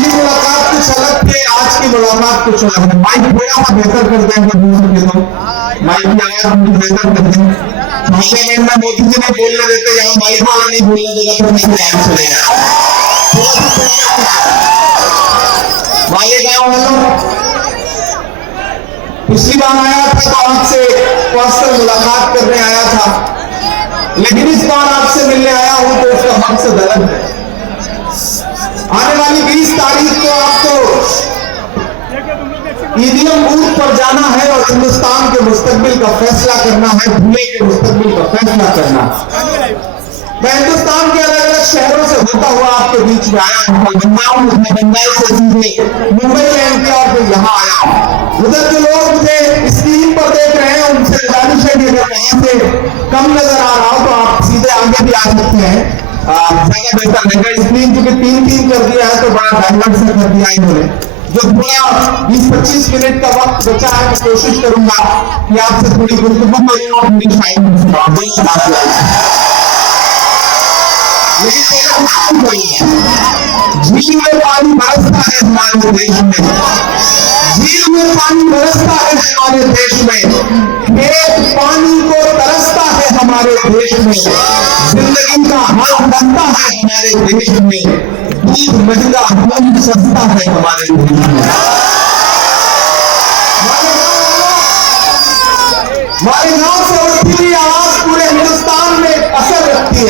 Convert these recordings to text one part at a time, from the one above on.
पिछली मुलाकात कुछ अलग थी, आज की मुलाकात कुछ अलग है। माइक थोड़ा सा बेहतर कर देंगे तो माइक की आवाज बेहतर कर देंगे। पार्लियामेंट में मोदी जी नहीं बोलने देते, यहाँ माइक वाला नहीं बोलने देगा तो नहीं काम चलेगा। मालेगांव वालों, पिछली बार आया था तो आपसे पर्सनल मुलाकात करने आया था, लेकिन इस बार आपसे मिलने आया हूं तो उसका मकसद अलग है। आने वाली 20 तारीख को आपको ईवीएम बूथ पर जाना है और हिंदुस्तान के मुस्तकबिल का फैसला करना है, भूले के मुस्तकबिल का फैसला करना। मैं हिंदुस्तान के अलग अलग शहरों से होता हुआ आपके बीच में आया हूं। बंगाल से सीधे मुंबई में एंट्री और फिर यहाँ आया। उधर जो लोग मुझे स्क्रीन पर देख रहे हैं उनसे गुजारिश है कि अगर वहां से कम नजर आ रहा हो तो आप सीधे आगे भी आ सकते हैं, ज्यादा बेहतर रहेगा। स्क्रीन चूंकि 3-3 कर दिया है तो बड़ा डायवर्ट से कर दिया इन्होंने। जो थोड़ा 20-25 मिनट का वक्त बचा है मैं कोशिश करूंगा कि आपसे थोड़ी गुफ्तगू करूं और थोड़ी झील में पानी बरसता है हमारे देश में, झील में पानी बरसता है हमारे देश में, खेत पानी को तरसता है हमारे देश में, जिंदगी का हाथ बनता है हमारे देश में, दूध महंगा खून सस्ता है हमारे देश में। हमारे गांव से उठती हुई आवाज पूरे हिंदुस्तान में असर रखती है।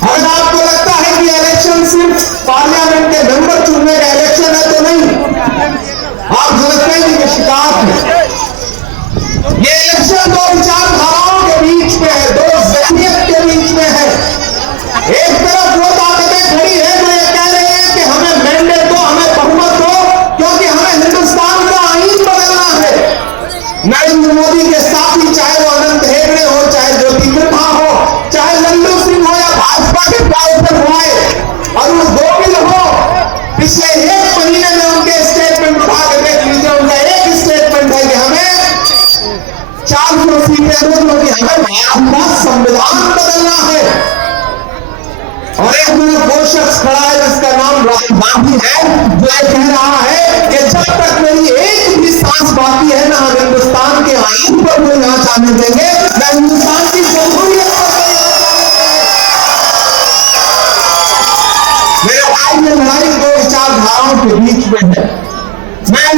अगर आपको लगता है कि इलेक्शन सिर्फ पार्लियामेंट के मेंबर चुनने का इलेक्शन है तो नहीं, आप समझते हैं कि शिकार है। ये इलेक्शन दो विचारधाराओं के बीच में है, दो जहनियत के बीच में है। एक तरफ वो ताकतें खड़ी है जो ये कह रहे हैं कि हमें मैंडेट दो, हमें बहुमत दो, क्योंकि हमें हिंदुस्तान का आईन बदलना है। नरेंद्र मोदी के साथी, चाहे वो अनंत हेगड़े हो, चाहे ज्योति प्रभा हो, चाहे लल्लू सिंह हो या भाजपा के अरुण गोविल हो, पिछले 1 महीने में उनके स्टेटमेंट उठा कर देख लीजिए। उनका एक स्टेटमेंट है कि हमें 400 सीटें दो, क्योंकि हमें अपना संविधान बदलना है। और एक वो शख्स खड़ा है जिसका नाम राहुल गांधी है, जो कह रहा है कि जब तक मेरी एक भी सांस बाकी है ना हम हिंदुस्तान के आईन पर कोई ना आने देंगे, मैं हिंदुस्तान की जमहूरियत पर कोई ना आने देंगे। मेरे भाई में लड़ाई दो विचारधाराओं के बीच में है। मैं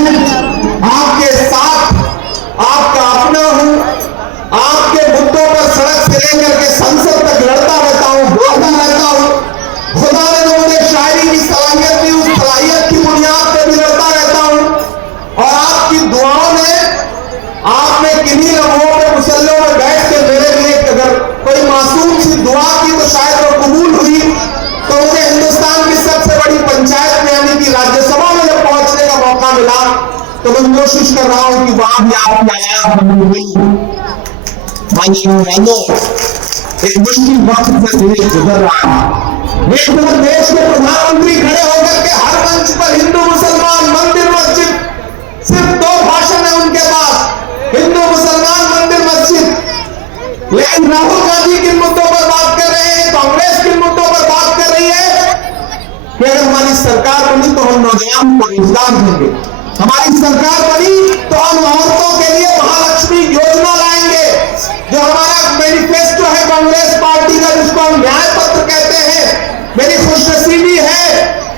आपके साथ आपका अपना हूं, आपके मुद्दों पर सड़क से लेकर के संसद तक लड़ता रहता हूं, बोलता रहता हूं। खुदा ने मुझे शायरी की सलाहियत दी, उस सलाहियत की बुनियाद पर भी लड़ता रहता हूं। और आपकी दुआओं ने, आपने किन्हीं लम्हों पे मुसल्लों में बैठ के मेरे लिए अगर कोई मासूम सी दुआ की तो शायद वो कबूल हुई। तो मुझे हिंदुस्तान की सबसे बड़ी पंचायत में यानी कि राज्यसभा में जब पहुंचने का मौका मिला तो मैं कोशिश कर रहा हूं कि वहां भी आपकी आवाज एक मुश्किल वक्त से देश गुजर रहा है। देश के प्रधानमंत्री खड़े होकर के हर मंच पर हिंदू मुसलमान मंदिर मस्जिद, सिर्फ 2 भाषण है उनके पास, हिंदू मुसलमान मंदिर मस्जिद। लेकिन राहुल गांधी किन मुद्दों पर बात कर रहे हैं, कांग्रेस किन मुद्दों पर बात कर रही है कि अगर हमारी सरकार बनी तो हम नौजवान को रोजगार देंगे, हमारी सरकार बनी तो हम औरतों के लिए महालक्ष्मी योजना लाएंगे। जो हमारा मैनिफेस्टो है कांग्रेस पार्टी का, जिसको हम न्याय पत्र कहते हैं। मेरी खुशनसीबी है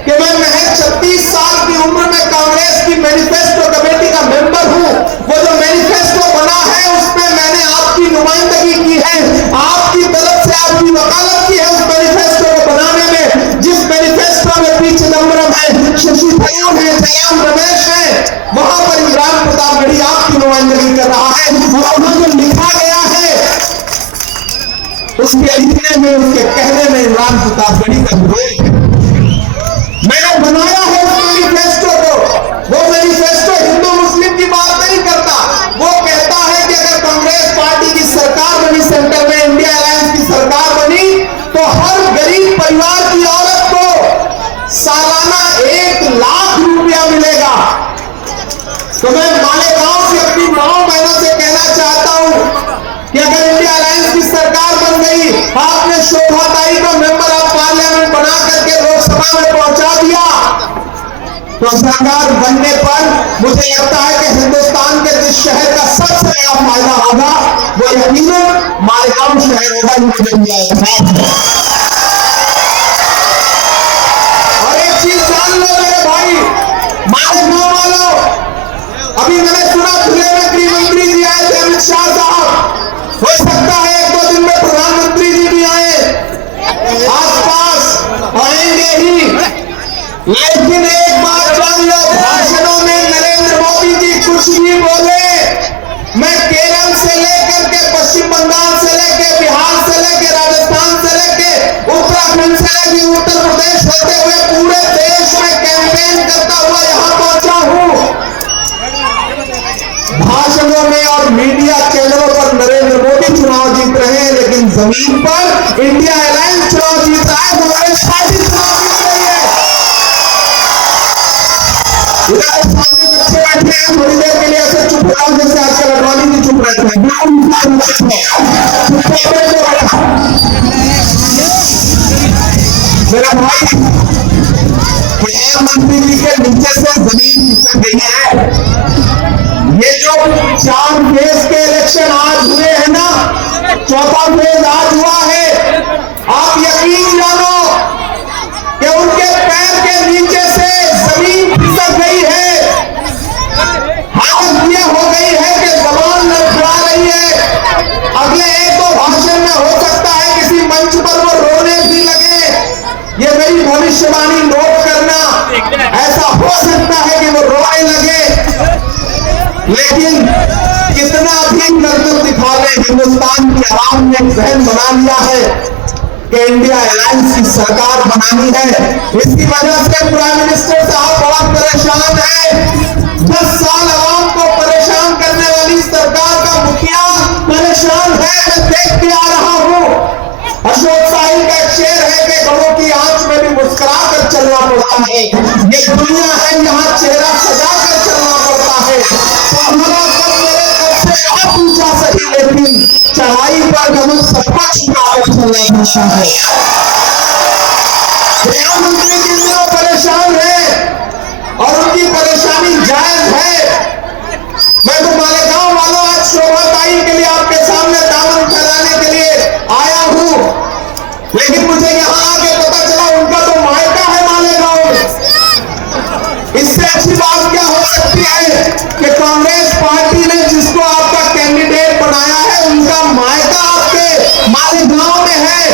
कि मैं महज 36 साल की उम्र में कांग्रेस की मैनिफेस्टो कमेटी का मेंबर हूं। वो जो मैनिफेस्टो बना है उसमें मैंने आपकी नुमाइंदगी की है, आपकी तरफ से आपकी वकालत की है उस मैनिफेस्टो को बनाने में। जिस मैनिफेस्टो में पी चिदम्बरम है, शशि थरूर है, जयराम रमेश है, वहां पर इमरान प्रतापगढ़ी आपकी नुमाइंदगी कर रहा है। और वहां जो लिखा गया है उसके लिखने में, उसके कहने में इमरान प्रतापगढ़ी का विरोध है। मैंने बनाया है उस मैनिफेस्टो को। वो मैनिफेस्टो हिंदू मुस्लिम की बात नहीं करता, वो कहता है कि अगर कांग्रेस पार्टी की सरकार बनी, सेंटर में इंडिया अलायंस की सरकार बनी, तो हर गरीब परिवार की औरत को सालाना 1 लाख रुपया मिलेगा। तो मैं मालेगांव से अपनी माओ बहनों से कहना चाहता हूं कि अगर इंडिया अलायंस की सरकार बन गई, आपने शोभा ताई को मेंबर ऑफ पार्लियामेंट बना करके लोकसभा में पहुंचा दिया, तो सरकार बनने पर मुझे लगता है कि हिंदुस्तान के जिस शहर का सबसे बड़ा फायदा होगा वो यकीनन मालेगांव शहर होगा। और एक चीज जान लो मेरे भाई मालेगांव वालों, अभी मैंने सुना खुले में गृह मंत्री जी आए थे अमित शाह साहब, हो सकता है 1-2 दिन में प्रधानमंत्री जी भी आए, आसपास आएंगे ही। लेकिन एक बात जान लो, भाषणों में नरेंद्र मोदी जी कुछ भी बोले, मैं केरल से लेकर के पश्चिम बंगाल से लेकर बिहार से लेकर राजस्थान से लेकर उत्तराखंड से लेकर उत्तर प्रदेश होते हुए पूरे देश में कैंपेन करता हुआ यहां पहुंचा हूं। भाषणों में और मीडिया चैनलों पर नरेंद्र मोदी चुनाव जीत रहे हैं, लेकिन जमीन पर इंडिया अलायंस चुनाव जीत रहा है, हमारे पार्टी चुनाव जीत रही है। सामने बच्चे बैठे हैं, थोड़ी देर के लिए ऐसे चुप हो जाओ जैसे आजकल अडवाणी जी चुप रहते हैं। मेरा भाई प्रधानमंत्री जी के नीचे से जमीन खिसक गई है। ये जो 4 फेज के इलेक्शन आज हुए हैं ना, 4था फेज आज हुआ है, आप यकीन जानो कि उनके पैर के नीचे से जमीन खिसक गई है। हालत यह हो गई है कि जबान लड़खड़ा रही है। अगले 1-2 भाषण में हो सकता है किसी मंच पर वो रोने भी लगे। ये मेरी भविष्यवाणी नोट करना, ऐसा हो सकता है कि वो रोने लगे, लेकिन कितना भी करतब दिखा ले, हिंदुस्तान की आवाम ने जहन बना लिया है कि इंडिया अलायंस की सरकार बनानी है। इसकी वजह से प्राइम मिनिस्टर साहब बहुत परेशान है। 10 साल आवाम को परेशान करने वाली सरकार का मुखिया परेशान है, मैं देख के आ रहा हूं। अशोक साहिल का एक शेर है कि घरों की आंच में भी मुस्कुरा कर चलना पड़ता है। ये दुनिया है, यहाँ चेहरा सजा कर चलना पड़ता है। तो हमारा सब मेरे कब से बहुत ऊंचा सही, लेकिन चढ़ाई पर हम सबका छुपाकर चलना पड़ता है। प्रधानमंत्री जी दिनों परेशान है और उनकी परेशानी जायज है। मैं तो मालेगांव वालों आज शोभाताई के लिए आपके सामने दामन फैलाने के लिए आया हूं, लेकिन मुझे यहां आके पता चला उनका तो मायका है मालेगांव में। इससे अच्छी बात क्या हो सकती है कि कांग्रेस पार्टी ने जिसको आपका कैंडिडेट बनाया है उनका मायका आपके मालेगांव में है।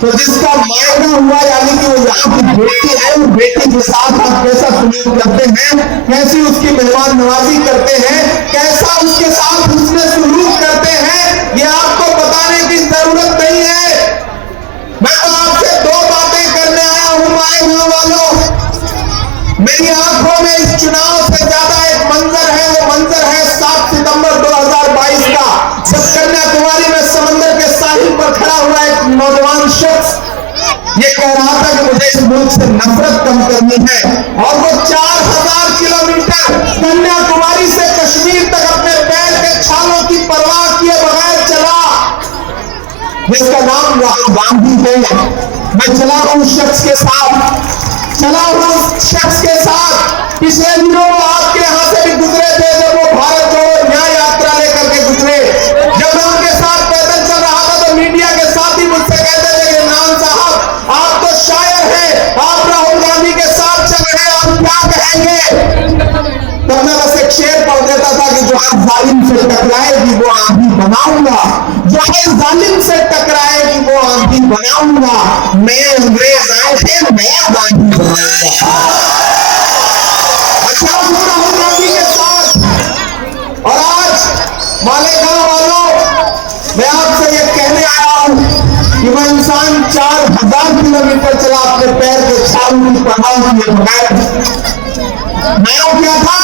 तो जिसका मायका हुआ यानी कि वो यहाँ की बेटी है, उस बेटी के साथ आप कैसा सलूक करते हैं, कैसी उसकी मेहमान नवाजी करते हैं, कैसा उसके साथ उसमें सलूक करते हैं, ये आपको बताने की जरूरत नहीं है। मैं तो आपसे 2 बातें करने आया हूं मालेगांव वालों। मेरी आंखों में इस चुनाव से ज्यादा एक मंजर है, वो मंजर है 7 सितंबर 2022 का, जब कन्याकुमारी में समंदर के साहिल पर खड़ा हुआ एक नौजवान शख्स ये कह रहा था कि मुझे इस मुल्क से नफरत कम करनी है, और वो 4000 किलोमीटर कन्याकुमारी से कश्मीर तक अपने पैर के छालों की परवाह किए बगैर चला, जिसका नाम राहुल गांधी है। मैं चला हूं उस शख्स के साथ, चला हूं उस शख्स के साथ। पिछले दिनों वो आपके यहां से भी गुजरे थे, जब वो भारत जोड़ो न्याय यात्रा लेकर के गुजरे। जब मैं उनके साथ पैदल चल रहा था तो मीडिया के साथ ही मुझसे कहते थे कि इमरान साहब आप तो शायर हैं, आप राहुल गांधी के साथ चल रहे हैं, आप क्या कहेंगे? तो मैं बस एक शेर पढ़ देता था कि जो आज जालिम से टकराएगी वो आंधी बनाऊंगा, जो आज जालिम से टकराएगी वो आंधी बनाऊंगा, मैं अंग्रेज आए थे नया गांधी बनाऊंगा। अच्छा हूं राहुल गांधी के साथ। और आज मालेगांव वालों, मैं आपसे ये कहने आया हूं कि वह इंसान 4000 किलोमीटर चला अपने पैर के छालों की परवाह किए बगैर। नारा क्या था?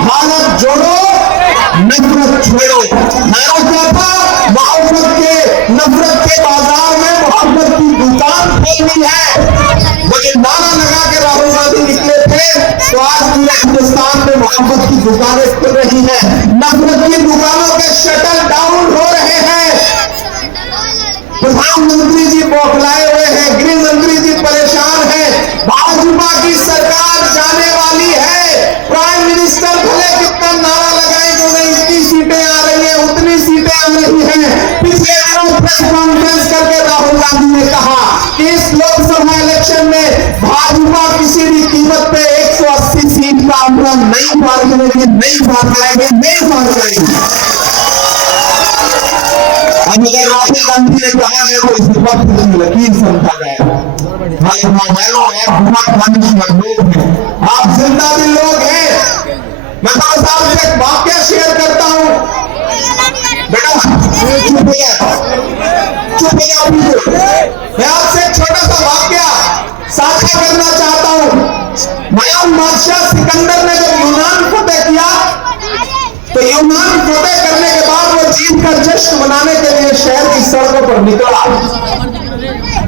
भारत जोड़ो नफरत छोड़ो। नारा क्या था? मोहब्बत के नफरत के बाजार में मोहब्बत की दुकान खोलनी है। वो जो नारा लगा के राहुल गांधी निकले थे, तो आज पूरे हिंदुस्तान में मोहब्बत की दुकानें खुल रही हैं, नफरत की दुकानों के शटर डाउन हो रहे हैं। प्रधानमंत्री जी बौखलाए हुए हैं, गृह मंत्री जी परेशान हैं, भाजपा की सरकार गांधी ने कहा कि इस लोकसभा इलेक्शन में भाजपा किसी भी कीमत पे 180 सीट का आंकड़ा नहीं पार करेगी, नहीं पार करेंगे, नहीं पार करेंगे। अब अगर राहुल गांधी ने कहा है तो इस वक्त की लकीर समझा जाएगा। आप जिंदा दिल लोग हैं। मैं साहब से एक वाक्य शेयर करता हूं। बेटा चुप हो गया, चुप हो गया। मैं आपसे एक छोटा सा वाक्य साझा करना चाहता हूं। मयाम बादशाह सिकंदर ने जब यूनान फतेह किया तो यूनान फतेह करने के बाद वो जीत का जश्न मनाने के लिए शहर की सड़कों पर निकला।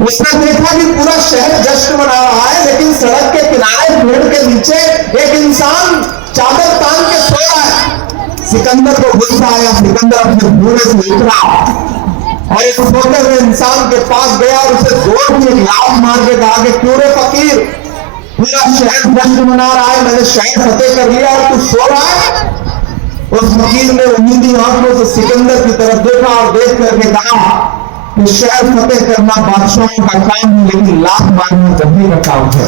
उसने देखा कि पूरा शहर जश्न मना रहा है, लेकिन सड़क के किनारे पेड़ के नीचे एक इंसान चादर तान के सो रहा है। सिकंदर को गुस्सा आया। सिकंदर अपने घोड़े से उतरा और एक सोते हुए इंसान के पास गया और उसे जोर की एक लात मार के कहा कि क्यों रे फकीर, पूरा शहर जश्न मना रहा है, मैंने शहर फतेह कर लिया और तू सो रहा है। उस फकीर ने उम्मीदी आंखों से सिकंदर की तरफ देखा और देख करके कहा कि शहर फतेह करना बादशाहों का काम है, लेकिन लात मारना जमीन का काम है।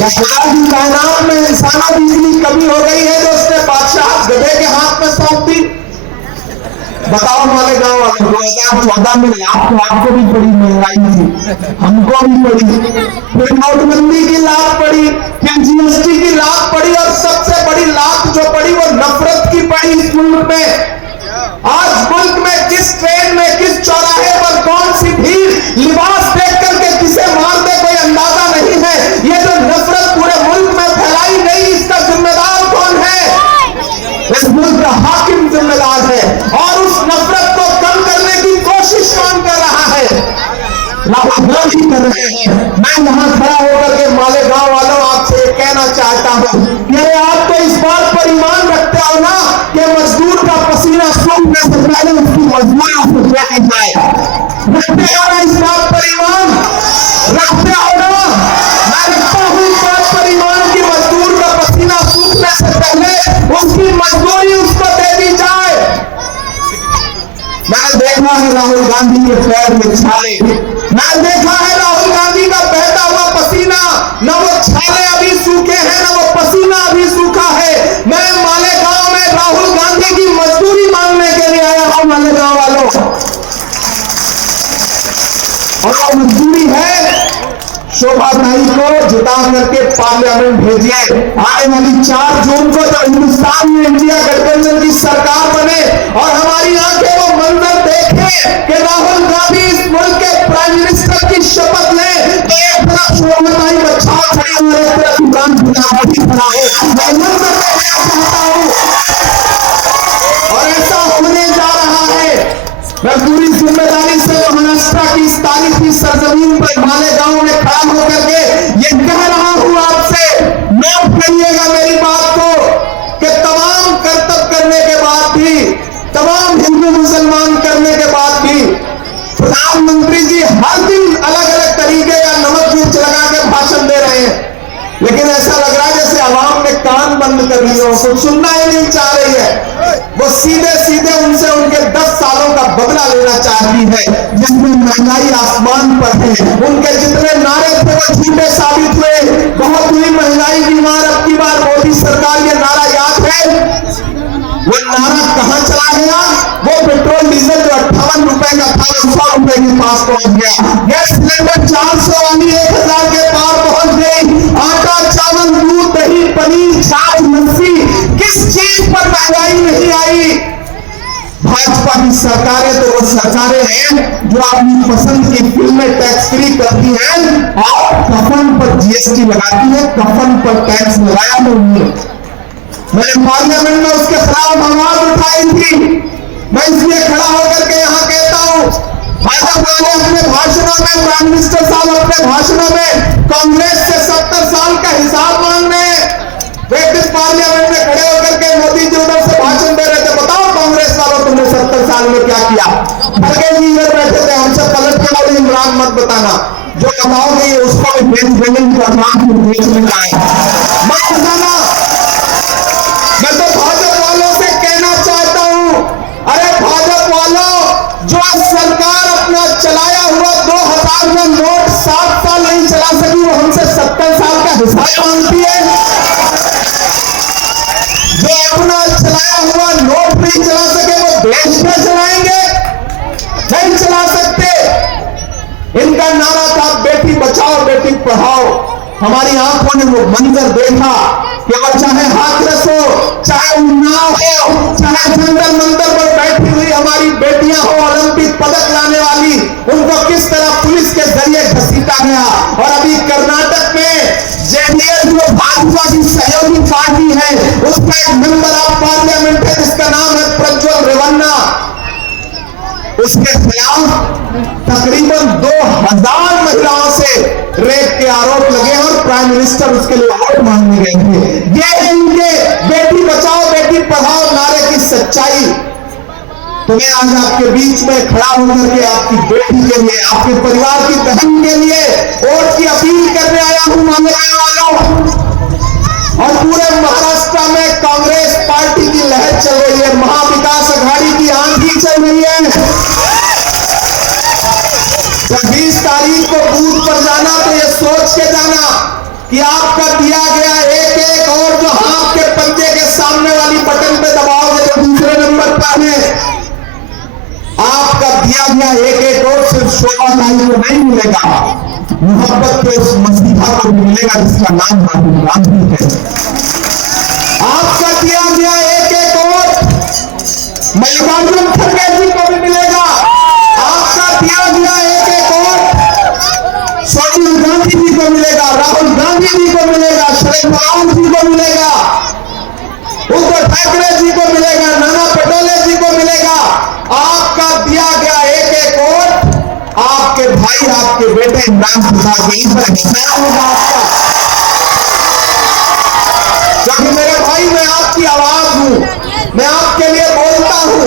या खुदा की कायनात में इंसानों की इतनी कमी हो गई है जो उसने बादशाह गधे के हाथ में सौंप दी। बताओ हमारे गांव वाले 2014 में आपको भी बड़ी महंगाई थी, हमको भी पड़ी, फिर नोटबंदी की लात पड़ी, फिर जीएसटी की लात पड़ी और सबसे बड़ी लात जो पड़ी वो नफरत की पड़ी इस मुल्क में। आज मुल्क में किस ट्रेन में, किस चौराहे पर कौन सी भीड़ लिबास देख करके किसे मार दे कोई अंदाजा नहीं है। ये जो नफरत पूरे मुल्क में फैलाई गई, इसका जिम्मेदार कौन है? इस मुल्क का हाकिम जिम्मेदार है। और उस नफरत को कम करने की कोशिश कौन कर रहा है? राहुल गांधी कर रहे हैं। मैं यहां खड़ा होकर के मालेगांव वालों आपसे कहना चाहता हूं कि आप तो इस बात पर ईमान रखते हो ना कि मजदूर का पसीना सूखने से पहले उसकी मजदूरी उसको देनी जाए। रखते हो ना इस बात पर ईमान? रखते हो ना? मैं रखता हूं इस बात पर ईमान कि मजदूर का पसीना सूखने से पहले उसकी मजदूरी उसको दे दी जाए। मैंने देखा है राहुल गांधी के पैर में छाले, मैं देखा है राहुल गांधी का बहता हुआ पसीना। न वो छाले अभी सूखे हैं, न वो पसीना अभी सूखा है। मैं मालेगांव में राहुल गांधी की मजदूरी मांगने के लिए आया हूं मालेगांव वालों। और वो मजदूरी है शोभा ताई को जिता करके पार्लियामेंट भेजिए। आने वाली 4 जून को जब हिंदुस्तान में इंडिया गठबंधन की सरकार बने और हमारी आंखें वो मंजर देखें कि राहुल गांधी इस मुल्क के प्राइम मिनिस्टर की शपथ लें, तो एक तरफ शोभा ताई बच्चा खड़ी हुई, एक तरफ इमरान खड़ा हो। मैं मंजर देखना चाहता हूं और ऐसा होने जा रहा है। मैं पूरी जिम्मेदारी से महाराष्ट्र की इस तारीखी सरजमीन पर मालेगांव में खड़ा होकर के ये कह रहा हूं आपसे, नोट करिएगा मेरी बात को कि तमाम कर्तव्य करने के बाद भी, तमाम हिंदू मुसलमान करने के बाद भी प्रधानमंत्री जी हर दिन अलग अलग तरीके का नमक मिर्च लगा के भाषण दे रहे हैं, लेकिन ऐसा लग रहा है जैसे आवाम ने कान बंद कर लिए हो, कुछ सुनना ही नहीं चाह रही है। वो सीधे सीधे उनसे उनके 10 सालों का बदला लेना चाहती है जिसमें महंगाई आसमान पर है। उनके जितने नारे थे वो झूठे साबित हुए। बहुत हुई महंगाई की मार, अब की बार मोदी सरकार ये नारा याद है? वो नारा कहां चला गया? वो पेट्रोल डीजल जो 58 रुपए का था वो 100 रुपए के पास पहुंच गया। गैस सिलेंडर 400 वाली 1000 के पार पहुंच गई। आटा, चावल, दूध, दही, पनीर, छाछ, लस्सी, किस चीज पर महंगाई नहीं आई? भाजपा की सरकारें तो वो सरकारें हैं जो अपनी पसंद की फिल्में टैक्स फ्री करती हैं और कफन पर जीएसटी लगाती है। कफन पर टैक्स लगाया उन्होंने। मैंने पार्लियामेंट में उसके खिलाफ आवाज उठाई थी। मैं इसलिए खड़ा होकर के यहाँ कहता हूँ, भाजपा वाले अपने भाषणों में, प्राइम मिनिस्टर साहब अपने भाषणों में कांग्रेस से 70 साल का हिसाब मांग रहे हैं। इस पार्लियामेंट में खड़े होकर के मोदी जी उधर से भाषण दे रहे थे, बताओ कांग्रेस वालों तुमने 70 साल में क्या किया? खड़गे जी इधर बैठे थे, हमसे पलट के बोले इमरान मत बताना, जो बताओगे उसको भी बेच देंगे, बेचने का है मत बताना। मैं तो भाजपा वालों से कहना चाहता हूं, अरे भाजपा वालों जो सरकार अपना चलाया हुआ 2000 में नोट 7 साल नहीं चला सकी, वो हमसे 70 साल का हिसाब मांगती है। जो अपना चलाया हुआ नोट नहीं चला सके वो देश में चलाएंगे? नहीं चला सकते। इनका नारा था बेटी बचाओ बेटी पढ़ाओ। हमारी आंखों ने वो मंजर देखा कि वो चाहे हाथरस हो, चाहे उन्नाव हो, चाहे जंतर मंतर पर बैठी हुई हमारी बेटियां हो ओलंपिक पदक लाने वाली, उनको किस तरह पुलिस के जरिए घसीटा गया। और अभी कर्नाटक में जेडीएस जो भाजपा की सहयोगी पार्टी है, उसका एक मेंबर ऑफ पार्लियामेंट है जिसका नाम है प्रज्वल रेवन्ना, उसके खिलाफ तकरीबन 2000 महिलाओं से रेप के आरोप लगे और प्राइम मिनिस्टर उसके लिए वोट मांगने गए थे। ये है इनके बेटी बचाओ बेटी पढ़ाओ नारे की सच्चाई। तो मैं आज आपके बीच में खड़ा होकर के आपकी बेटी के लिए, आपके परिवार की बहन के लिए वोट की अपील करने आया हूं मांगने वालों। और पूरे महाराष्ट्र में कांग्रेस पार्टी की लहर चल रही है, महाविकास अघाड़ी की आंधी चल रही है। जब 20 तारीख को बूथ पर जाना तो ये सोच के जाना कि आपका दिया गया एक एक और जो हाथ के पंजे के सामने वाली बटन पे दबाओगे जो दूसरे नंबर पर है, आपका दिया गया एक एक और सिर्फ शोभा ताई को नहीं मिलेगा, मोहब्बत के उस मसीहा को मिलेगा जिसका नाम राहुल गांधी है। आपका दिया गया एक एक और मल्लिकार्जुन खड़गे जी को भी मिलेगा। आपका दिया गया एक एक और सोनिया गांधी जी को मिलेगा, राहुल गांधी जी को मिलेगा, शरद पवार जी को मिलेगा, उद्धव ठाकरे जी को मिलेगा, नाना पटोले जी को मिलेगा। आपका दिया गया एक एक वोट आपके भाई आपके बेटे इमरान खान के पर हिसाब होगा आपका। क्योंकि मेरे भाई मैं आपकी आवाज हूं, मैं आपके लिए बोलता हूं,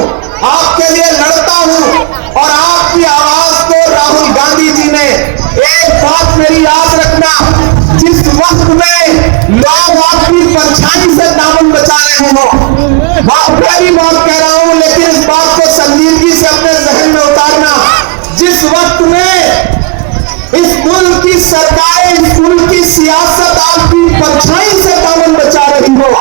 आपके लिए लड़ता हूं। और आपकी आवाज को राहुल गांधी जी ने, एक बात मेरी याद रखना, जिस वक्त में लोग आपकी परछाई से दामन बचा रहे हो, पहली बात कह रहा हूं, लेकिन इस बात को संजीदगी से अपने जहन में उतारना, जिस वक्त में इस मुल्क की सरकारें, इस मुल्क की सियासत आपकी परछाई से दामन बचा रही हो,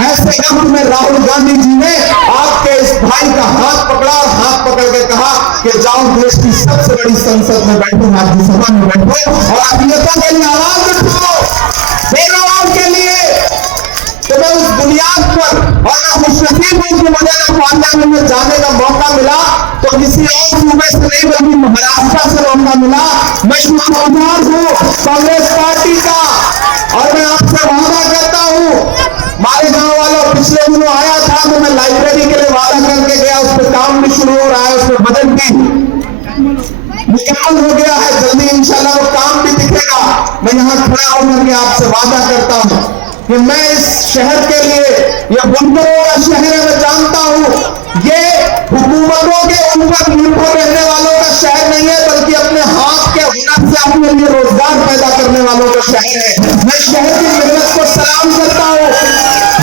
ऐसे वक्त में राहुल गांधी जी ने आपके इस भाई का हाथ पकड़ा और हाथ पकड़ के कहा कि जाओ देश की सबसे बड़ी संसद में बैठो, राज्यसभा में बैठो और अभिनेता के लिए आवाज उठाओ, बेरोजगार के लिए। तो मैं उस बुनियाद पर, और मैं खुशनसीब हूं कि मुझे पार्लियामेंट में जाने का मौका मिला, तो किसी और सूबे से नहीं बल्कि महाराष्ट्र से मौका मिला। मैं शुक्रगुजार हूं कांग्रेस पार्टी का, और मैं आपसे वादा करता हूं, हमारे गांव वालों पिछले दिनों आया था तो मैं लाइब्रेरी के लिए वादा करके गया, उस पर काम भी शुरू हो रहा है, उसमें बजट भी मुकम्मल हो गया है, जल्दी इंशाल्लाह वो काम भी दिखेगा। मैं यहाँ खड़ा होकर के आपसे वादा करता हूँ कि मैं इस शहर के लिए, यह बुनकरों का शहर है, मैं जानता हूँ ये हुकूमतों के ऊपर निर्भर रहने वालों का शहर नहीं है, बल्कि अपने हाथ के हुनर से अपने लिए रोजगार पैदा करने वालों का शहर है। मैं शहर की मेहनत को सलाम करता हूँ।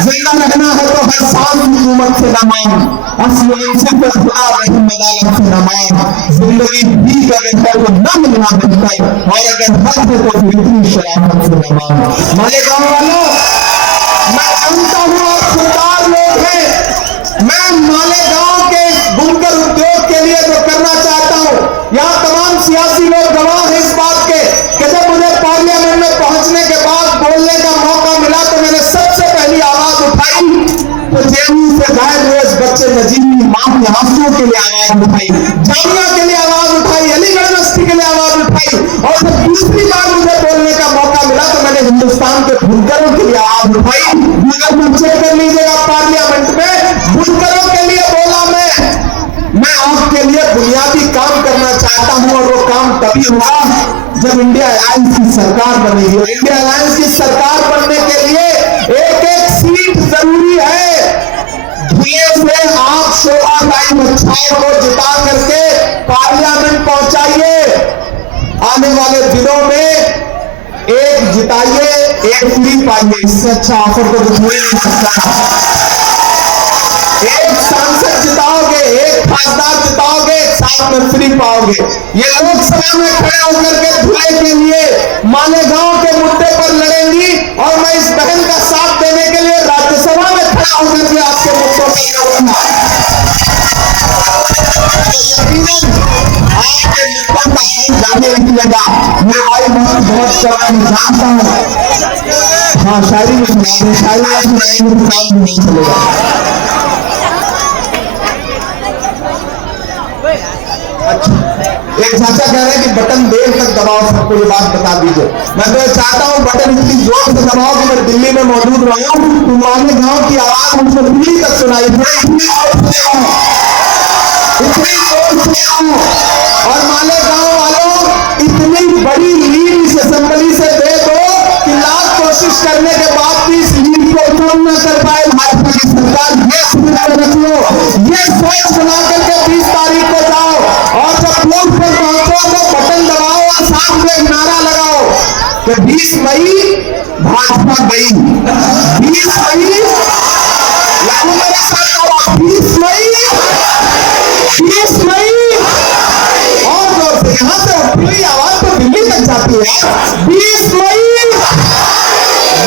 जिंदा रहना है तो हर साल हुकूमत से न मांग, असलियत से न मांग, जिंदगी भी करे है तो न मिलना बनता है, और अगर हक है तो फिर इतनी शराफत से न मांग। हमारे गाँव वालों, मैं जानता हूँ आप खुददार लोग हैं, मैं मालेगांव के बुनकर उद्योग के लिए जो करना चाहता हूं, यहाँ तमाम सियासी लोग गवाह हैं इस बात के कि जब मुझे पार्लियामेंट में पहुंचने के बाद बोलने का मौका मिला तो मैंने सबसे पहली आवाज उठाई तो जेएनयू से गायब हुए इस बच्चे नजीब की मां के आंसुओं के लिए आवाज उठाई, जामिया के लिए आवाज उठाई, अलीगढ़ यूनिवर्सिटी के लिए आवाज उठाई, और जब दूसरी बार मुझे बोलने का मौका मिला तो मैंने हिंदुस्तान के बुनकरों के लिए आवाज उठाई। चेक कर लीजिएगा पार्लियामेंट में बुनकरों के लिए बोला मैं आपके लिए बुनियादी काम करना चाहता हूं, और वो काम तभी होगा जब इंडिया अलायंस की सरकार बनेगी। और इंडिया अलायंस की सरकार बनने के लिए एक एक सीट जरूरी है। धुएं से आप शोभा ताई बच्चाओं को जिता करके पार्लियामेंट पहुंचाइए। आने वाले दिनों में एक जिताइए एक फ्री पाइए, इससे अच्छा ऑफर तो कोई नहीं सकता। एक सांसद जिताओगे, एक खासदार जिताओगे, साथ में फ्री पाओगे। ये लोकसभा में खड़े होकर के धुले के लिए मालेगांव के मुद्दे पर लड़ेंगी और मैं इस बहन का साथ देने के लिए राज्यसभा में खड़ा होकर के आपके मुद्दों पर लड़ूंगा। आपके मुद्दों का हल जाने निकलेगा। मैं भाई बहुत जानता हूँ। हाँ, शायरी में शायरी नहीं चलेगा। अच्छा, एक चाचा कह रहे हैं कि बटन देर तक दबाओ, सबको ये बात बता दीजिए। मैं तो चाहता हूँ बटन इतनी जोर से दबाओ कि मैं दिल्ली में मौजूद रहूं, तुम्हारे गांव की आवाज मुझे दिल्ली तक सुनाई इतनी जोर से और मालेगांव वालों इतनी बड़ी लीड इस असेंबली से दे दो कि लाख कोशिश करने के बाद भी इस लीड को कम न कर पाए भाजपा की सरकार। ये सोच बना करके 20 तारीख को जाओ और जब वोट पर पहुंचो तो बटन दबाओ और साथ में एक नारा लगाओ कि 20 मई भाजपा गई, 20 मई लागू मेरे साथ, 20 मई, 20 मई और जोर से यहां से उठी हुई आवाज तो दिल्ली तक जाती है। 20 मई,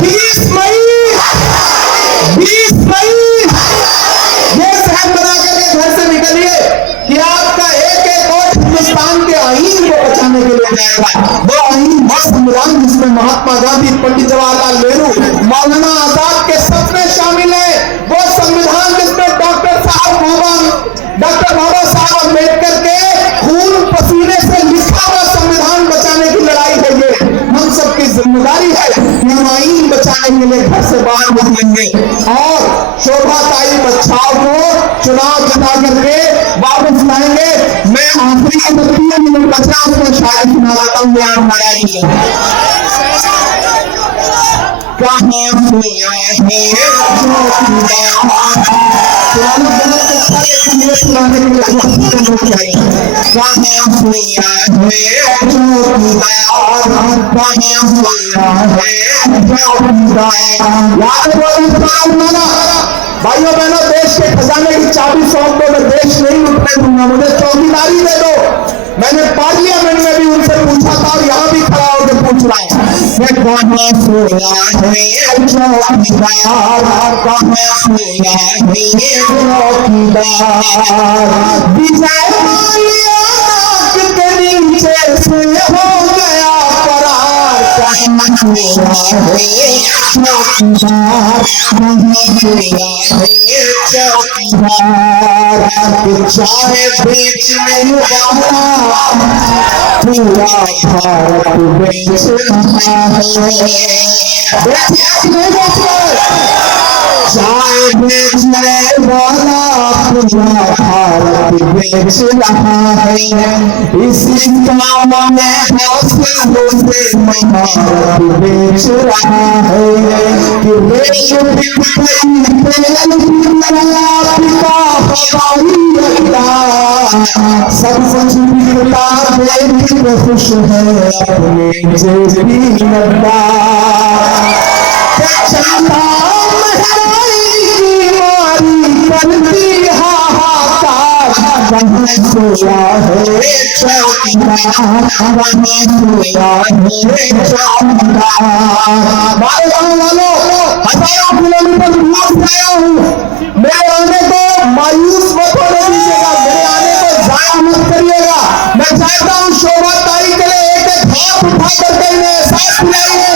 20 मई, 20 मई ये शहर बना करके घर से निकलिए कि आपका एक एक वोट हिंदुस्तान के आईन को बचाने के लिए जाएगा। वो आईन वो संविधान जिसमें महात्मा गांधी, पंडित जवाहरलाल नेहरू, मौलाना आजाद के सपने शामिल है। वो संविधान जिसमें डॉक्टर बाबा साहब अम्बेडकर के खून पसीने से लिखा हुआ संविधान बचाने की लड़ाई है। ये हम सबकी जिम्मेदारी है कि हम आईन बचाने के लिए घर से बाहर निकलेंगे और शोभाताई बच्चाओं को चुनाव जिता करके वापस लाएंगे। मैं आखिरी में 3 मिनट बचा उसमें शायद सुना रहा हूँ। सुनाने के लिए भाइयों बहनों, देश के खजाने की चाबी सौंप दो, मैं देश नहीं लुटने दूंगा, मुझे चौकीदारी दे दो। मैंने पार्लियामेंट में भी उनसे पूछा था और यहाँ भी खड़ा होकर पूछ रहा हूँ, नीचे से हो गया करार, चाहे बेचने वाला पूरा भारत बेच रहा है। चाय बेचने वाला पूरा भारत बेच रहा है। इसी काम में हौसलों से भारत बेच रहा है कि सब कुछ बिकता देख खुश है अपने जेबी लगता। करती हाहाकार सोया है चौकीदार, वालों हजारों किलोमीटर दूर से आया हूँ। मेरे आने को मायूस मत होने दीजिएगा, मेरे आने को जाया मत करिएगा। मैं चाहता हूँ शोभाताई के लिए एक एक हाथ उठा करके इन्हें साथ मिलाइए।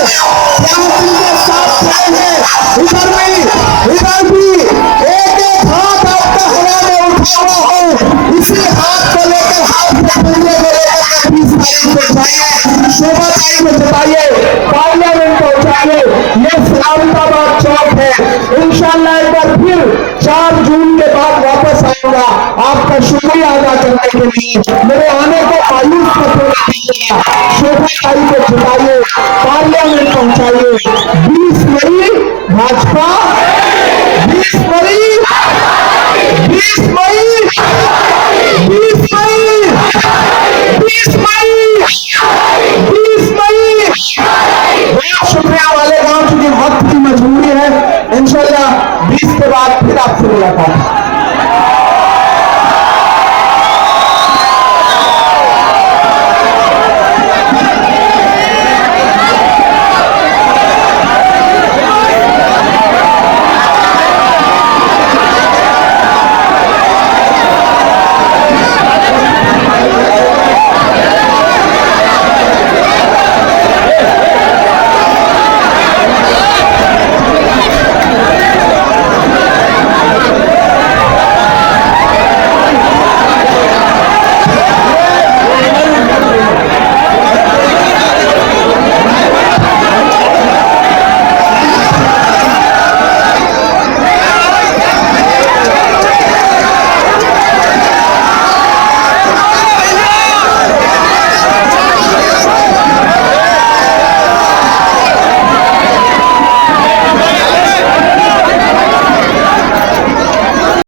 इधर भी एक एक हाथ आपका हवा में उठा हुआ हो, इसी हाथ को लेकर हाथ शोभाताई को जताइए, पार्लियामेंट पहुंचाइए। ये सलामताबाद चौक है। इंशाअल्लाह एक बार फिर 4 जून के बाद वापस आऊंगा आपका शुक्रिया अदा करने के लिए। मेरे आने को